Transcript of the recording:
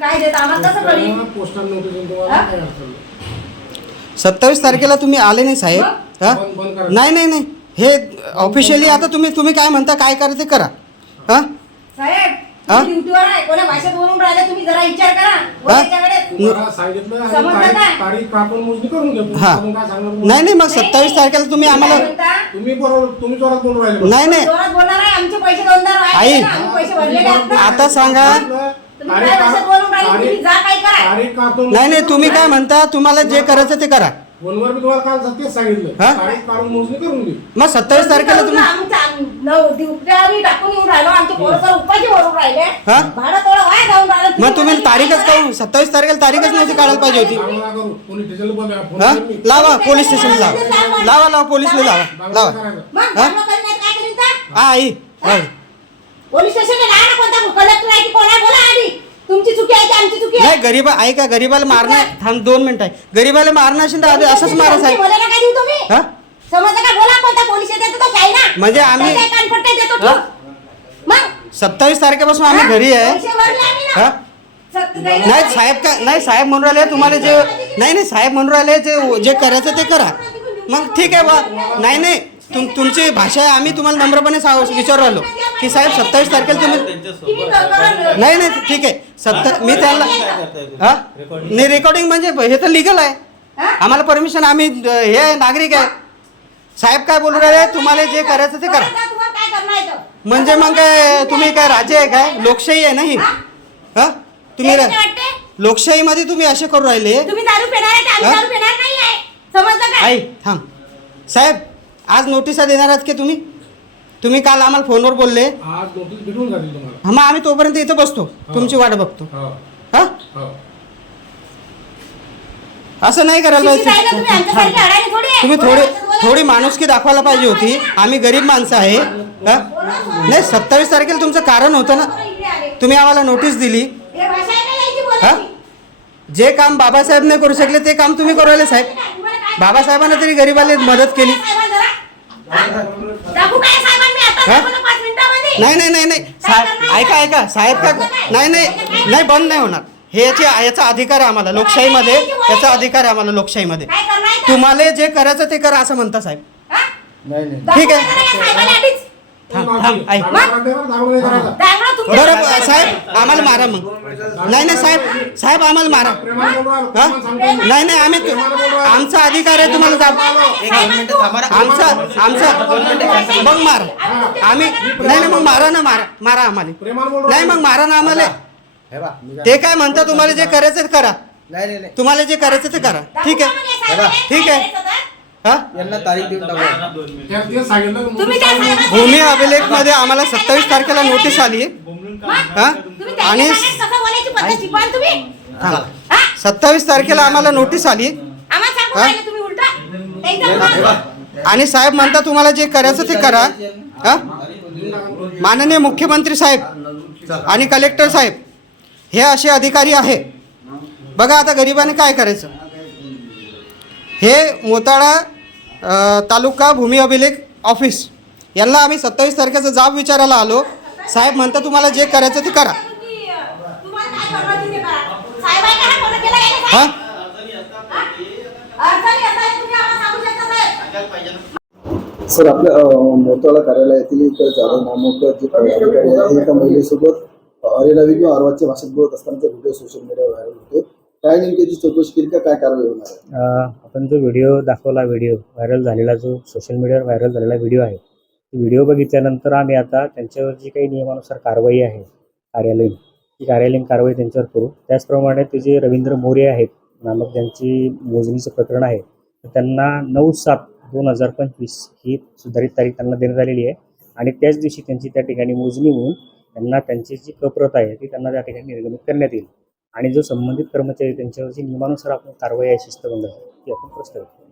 काय देता आम्हाला कसं कळी पोस्टल नोटीस येऊन तुम्हाला? काय अडचण नाही. सत्तावीस तारखेला तुम्ही आले नाही साहेब हा बंद- बंद करा. नाही नाही नाही हे ऑफिशियली आता तुम्ही तुम्ही काय म्हणता काय करा ते करा हा साहेब हा? तुम्ही ड्युटीवर आहे कोणा भाषेत बोलून राहिले तुम्ही जरा विचार करा वरच्याकडे तुम्हाला सांगितलं आणि समजलं तारीख काय? तारीख आपण मोजणी करून घेतो हा. आपण काय सांगणार तुम्हाला? नाही नाही मग सत्तावीस तारखेला तुम्ही आम्हाला काय म्हणता? तुम्ही बरोबर तुम्ही जोरात बोलून राहिले नाही नाही जोरात बोलणार आहे आमचे पैसे दोनदा आई. वाया गेले ना, आम्ही पैसे भरलेले आहेत ना. आता सांगा तुम्ही काय भाषेत बोलून राहिले तुम्ही जा काय करा तारीख काढून नाही नाही तुम्ही काय म्हणता? तुम्हाला जे करायचं ते करा. फोनवर मी तुम्हाला काल सत्तेच सांगितलं. हा? तारीख काढून मोजणी करून घे मग सत्तावीस तारखेला तुम्ही आमच्या नऊ ड्युट्या आम्ही टाकून येऊन राहिलो. आमचे पोरं तर उपाशी भरून राहिले. हा? भाडं थोडं वाया जाऊन राहिलं. मग तुम्ही तारीखच काढून सत्तावीस तारखेला तारीखच नव्हती काढायला पाहिजे होती. काम नका करू पोलीस स्टेशनला बोलूया फोन हा? करून मी. लावा पोलीस स्टेशनला लावा. लावा लावा पोलीसला लावा. लावा. करायचं. मग हा? भांडणं करण्यात काय करीन तर? हा आई. हा. पोलीस स्टेशनला जा ना कोणता कलेक्टर आहे की कोण बोला आधी. तुमची चुकी आहे की आमची चुकी आहे? नाही गरीबा ऐका गरीबाला मारणं थांब दोन मिनिट आहे. गरीबाला मारणं असेल तर आधी असंच मारा साहेब. बोला ना काय देऊ तुम्ही? हा? समजलं का? बोला कोणता पोलीस येते तो काही ना. म्हणजे आम्ही- काय हा? मग? सत्तावीस तारखेपासून आम्ही घरी आहे. पैसे भरले आम्ही ना. हा? सत्त- काही नाही साहेब का नाही साहेब म्हणून राहिले तुम्हाला जे नाही नाही साहेब म्हणून राहिले जे जे करायचं ते करा. मग ठीक आहे बा. नाही नाही तुम तुमची भाषा आहे आम्ही तुम्हाला नम्रपणे सांग विचारू राहिलो की साहेब सत्तावीस तारखेला तुम्ही नाही नाही ठीक आहे. सत्तर मी त्यांना हा? नाही रेकॉर्डिंग म्हणजे हे तर लिगल आहे? आम्हाला परमिशन आम्ही हे आहे, नागरिक आहे. साहेब काय बोलू राहिले? तुम्हाला जे करायचं ते करा? म्हणजे मग काय तुम्ही काय राज्य आहे काय? लोकशाही आहे ना ही? हा? तुम्ही? लोकशाहीमध्ये तुम्ही असे करू राहिले. आई थांब. साहेब आज नोटिसा देणार आहात की तुम्ही? तुम्ही काल आम्हाला फोनवर बोलले. आज नोटीस भेटून जातील तुम्हाला. हा मग आम्ही तोपर्यंत इथं बसतो. तुमची वाट बघतो. हो. हा? हो. असं नाही करायला शिक्षित आहे ना तुम्ही पाहिजे आमच्यासारखे अडाणी थोडी आहे. तुम्ही थोडी माणुसकी दाखवायला पाहिजे होती. आम्ही गरीब माणसं आहे. हा? नाही सत्तावीस तारखेला तुमचं कारण होतं ना. इकडे आले. तुम्ही आम्हाला नोटीस दिली. हे भाषा आहे ना यांची हा? बोलायची. जे काम बाबासाहेब नाही करू शकले ते काम तुम्ही करू राहिले साहेब. बाबासाहेबांना तरी गरीबाला मदत केली. हा? दाखवू काय साहेबांनी आता हा? दाखवलं पाच मिनिटामध्ये? नाही नाही नाही नाही. साहेब ऐका ऐका. साहेब का नाही नाही नाही बंद नाही होणार. हे याची याचा अधिकार आहे आम्हाला. लोकशाहीमध्ये याचा अधिकार आहे आम्हाला लोकशाहीमध्ये. काय करणार आहे? तर? तुम्हाला जे करायचं ते करा असं म्हणता साहेब. हा? नाही नाही. ठीक आहे. दाखवू काय साहेबांनी आधीच? थांब, थांब, ऐक. बरं साहेब आम्हाला मारा मग. नाही नाही साहेब साहेब आम्हाला मारा. हा? नाही नाही आम्ही आमचा अधिकार आहे तुम्हाला जाब एक दोन मिनिटं थांबा ना. आमचा आमचा मग मारा. आम्ही नाही नाही मग मारा ना मारा. मारा आम्हाला. नाही. मग मारा ना आम्हाला. हे बा, मी काय- ते काय म्हणता तुम्हाला जे करायचं ते करा. नाही नाही नाही. तुम्हाला जे करायचं ते करा. ठीक आहे. ठीक आहे. हा? यांना तारीख देऊन टाकू. तुम्ही भूमी अभिलेखमध्ये आम्हाला सत्तावीस तारखेला नोटीस आली. हा तुम्ही त्यांच्या आणि भाषेत कसं बोलायची पद्धत शिकवा ना तुम्ही? हा? सत्तावीस तारखेला आम्हाला नोटीस आली. आम्हाला सांगू हा? राहिले तुम्ही उलटा. त्यांचं हे. बोला. बा. आणि साहेब म्हणता तुम्हाला जे करायचं ते करा. हा? माननीय मुख्यमंत्री साहेब आणि कलेक्टर साहेब हे असे अधिकारी आहे. बघा आता गरिबाने काय करायचं? हे मोताळा तालुका भूमी अभिलेख ऑफिस यांना आम्ही सत्तावीस तारखेचा जाब विचारायला आलो. साहेब म्हणता तुम्हाला जे करायचं ते करा. हां सर आपल्या मोताळा कार्यालयातील एक जाधव नामक जे अधिकारी आहे एका महिलेसोबत अरेरावी किंवा अर्वाच्या भाषेत बोलत असतानाचा व्हिडिओ सोशल मीडियावर व्हायरल होतो. काय नेमकी याची चौकशी केली का काय कारवाई होणार आहे? अ, आपण जो व्हिडिओ दाखवला व्हिडिओ व्हायरल झालेला जो सोशल मीडियावर व्हायरल झालेला व्हिडिओ आहे तो व्हिडिओ बघितल्यानंतर आम्ही आता त्यांच्यावर जी काही नियमानुसार कारवाई आहे कार्यालयीन ती कार्यालयीन कारवाई त्यांच्यावर करू. त्याचप्रमाणे ते जे रवींद्र मोरे आहेत नामक ज्यांची मोजणीचं प्रकरण आहे तर त्यांना नऊ सात दोन हजार पंचवीस ही सुधारित तारीख त्यांना देण्यात आलेली आहे. आणि त्याच दिवशी त्यांची त्या ठिकाणी मोजणी होऊन त्यांना त्यांची जी कप्रत आहे ती त्यांना त्या ठिकाणी निर्गमित करण्यात येईल. आणि जो संबंधित कर्मचारी त्यांच्यावरची नियमानुसार आपण कारवाई आहे शिस्तभंगाची ती आपण प्रस्तावित करू.